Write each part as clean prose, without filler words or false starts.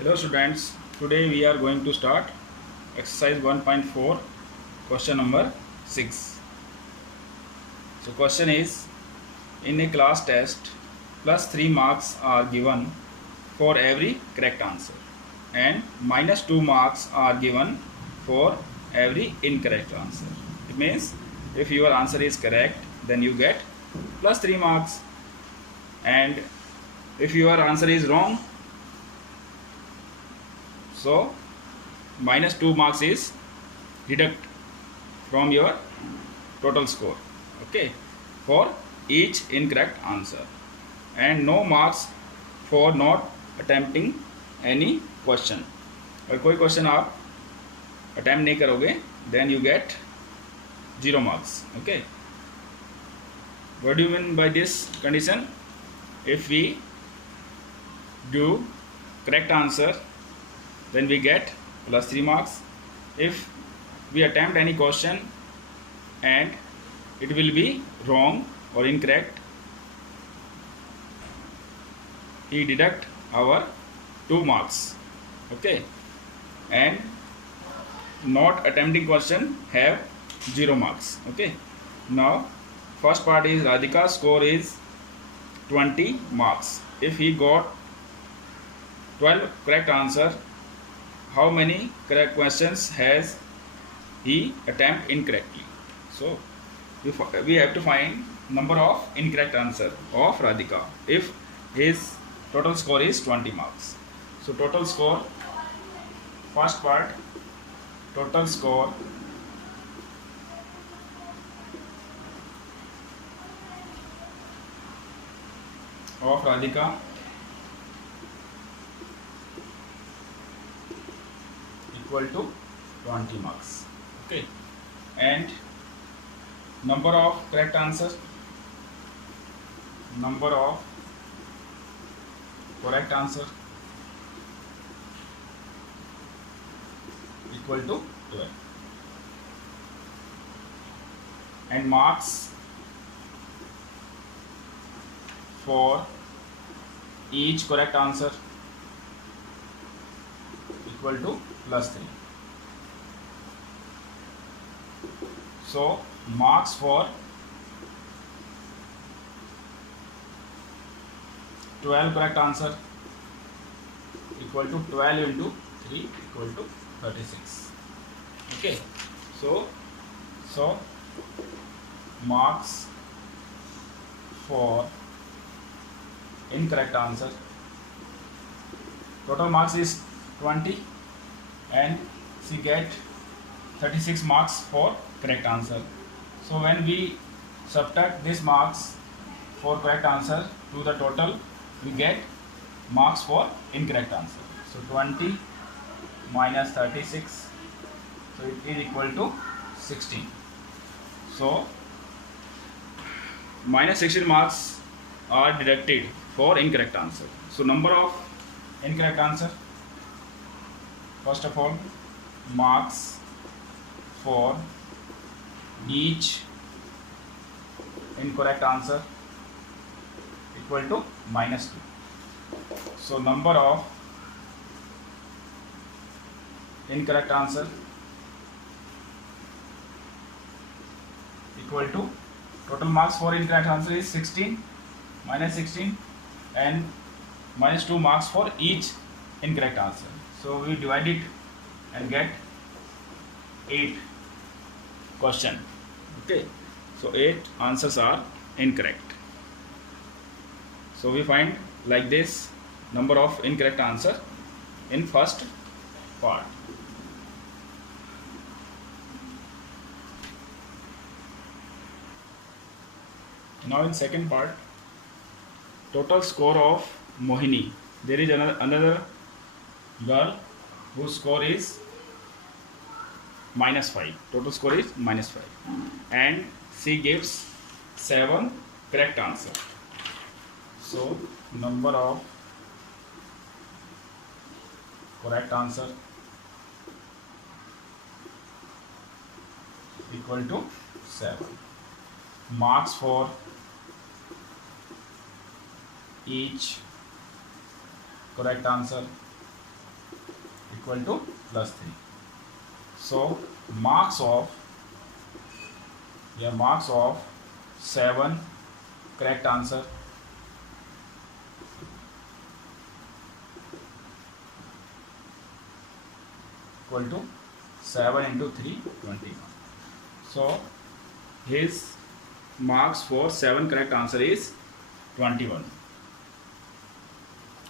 Hello students, today we are going to start exercise 1.4 question number 6. So question is, in a class test plus 3 marks are given for every correct answer and minus 2 marks are given for every incorrect answer. It means if your answer is correct then you get plus 3 marks, and if your answer is wrong, so minus 2 marks is deduct from your total score, okay, for each incorrect answer, and no marks for not attempting any question. अगर कोई question आप attempt नहीं करोगे then you get 0 marks. Okay, what do you mean by this condition? If we do correct answer then we get plus 3 marks. If we attempt any question and it will be wrong or incorrect, he deduct our 2 marks. Okay, and not attempting question have 0 marks. Okay, now first part is Radhika's score is 20 marks. If he got 12 correct answer, how many correct questions has he attempt incorrectly? So we have to find number of incorrect answer of Radhika if his total score is 20 marks. So total score, first part, total score of Radhika equal to 20 marks. Okay, and number of correct answers, number of correct answer equal to 12, and marks for each correct answer equal to plus 3. So marks for 12 correct answer equal to 12 into 3 equal to 36. Okay, so marks for incorrect answer, total marks is 20 and she get 36 marks for correct answer. So when we subtract these marks for correct answer to the total, we get marks for incorrect answer. So 20 minus 36, so it is equal to 16. So minus 16 marks are deducted for incorrect answer. So number of incorrect answer, first of all, marks for each incorrect answer equal to minus 2. So number of incorrect answer equal to total marks for incorrect answer is 16 minus 16 and minus 2 marks for each incorrect answer. So we divide it and get 8 question. Okay, so 8 answers are incorrect. So we find like this number of incorrect answer in first part. Now in second part, total score of Mohini. There is another girl whose score is minus 5. Total score is minus 5 and she gives 7 correct answer. So number of correct answer equal to 7. Marks for each correct answer equal to plus 3. So marks of 7 correct answer equal to 7 into 3 21. So his marks for 7 correct answer is 21.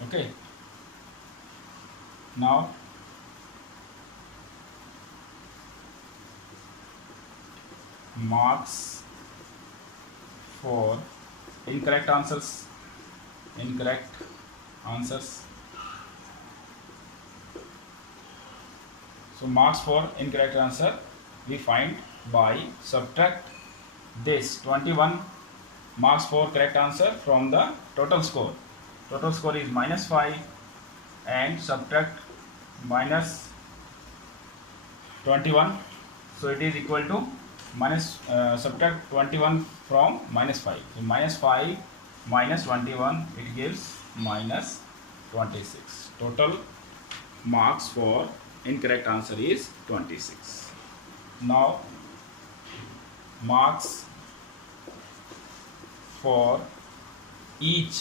Okay. Now marks for incorrect answers. So marks for incorrect answer we find by subtract this 21 marks for correct answer from the total score. Total score is -5 and subtract minus 21. So it is equal to subtract 21 from -5. So -5 minus 21 it gives -26. Total marks for incorrect answer is 26. Now marks for each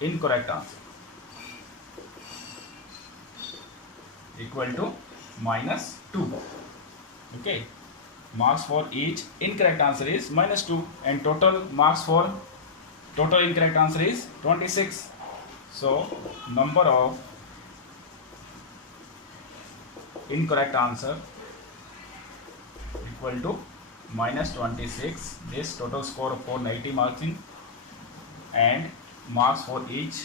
incorrect answer equal to -2. Okay, marks for each incorrect answer is -2 and total marks for total incorrect answer is 26. So number of incorrect answer equal to -26. This total score for 90 marking and marks for each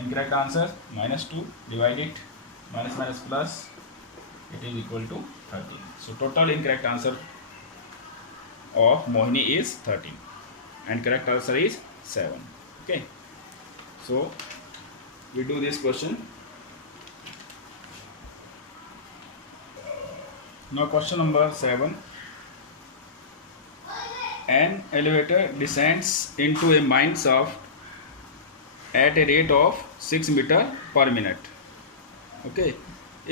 incorrect answer -2, divide it, minus minus plus, it is equal to 13. So total incorrect answer of Mohini is 13 and correct answer is 7. Okay, so we do this question. Now question number 7. An elevator descends into a mine shaft at a rate of 6 meter per minute. Okay,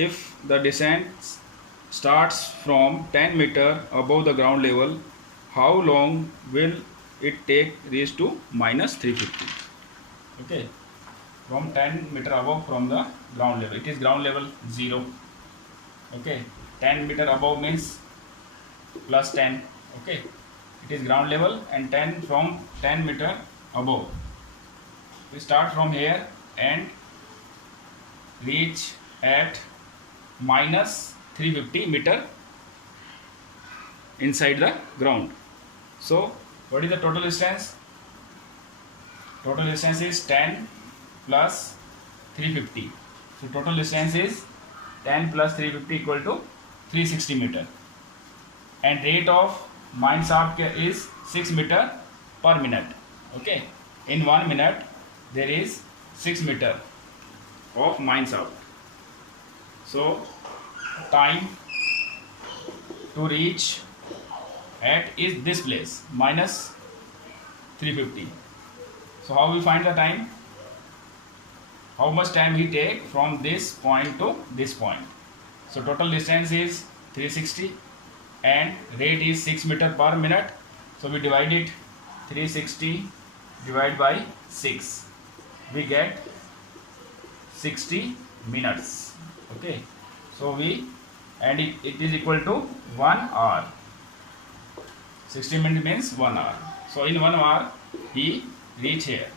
if the descent starts from 10 meter above the ground level, how long will it take reach to -350? Okay, from 10 meter above from the ground level, it is ground level 0. Okay, 10 meter above means plus 10. Okay, it is ground level and 10 from 10 meter above. We start from here and reach at -350 meter inside the ground. So what is the total distance? Total distance is 10 plus 350. So total distance is 10 plus 350 equal to 360 meter. And rate of mine shaft is 6 meter per minute. Okay, in 1 minute there is 6 meter of mine shaft. So time to reach at is this place -350. So how we find the time? How much time we take from this point to this point? So total distance is 360 and rate is 6 meter per minute. So we divide it, 360 divided by 6. We get 60 minutes. Okay, so and it is equal to 1 hour. 60 minutes means 1 hour. So in 1 hour he reach here.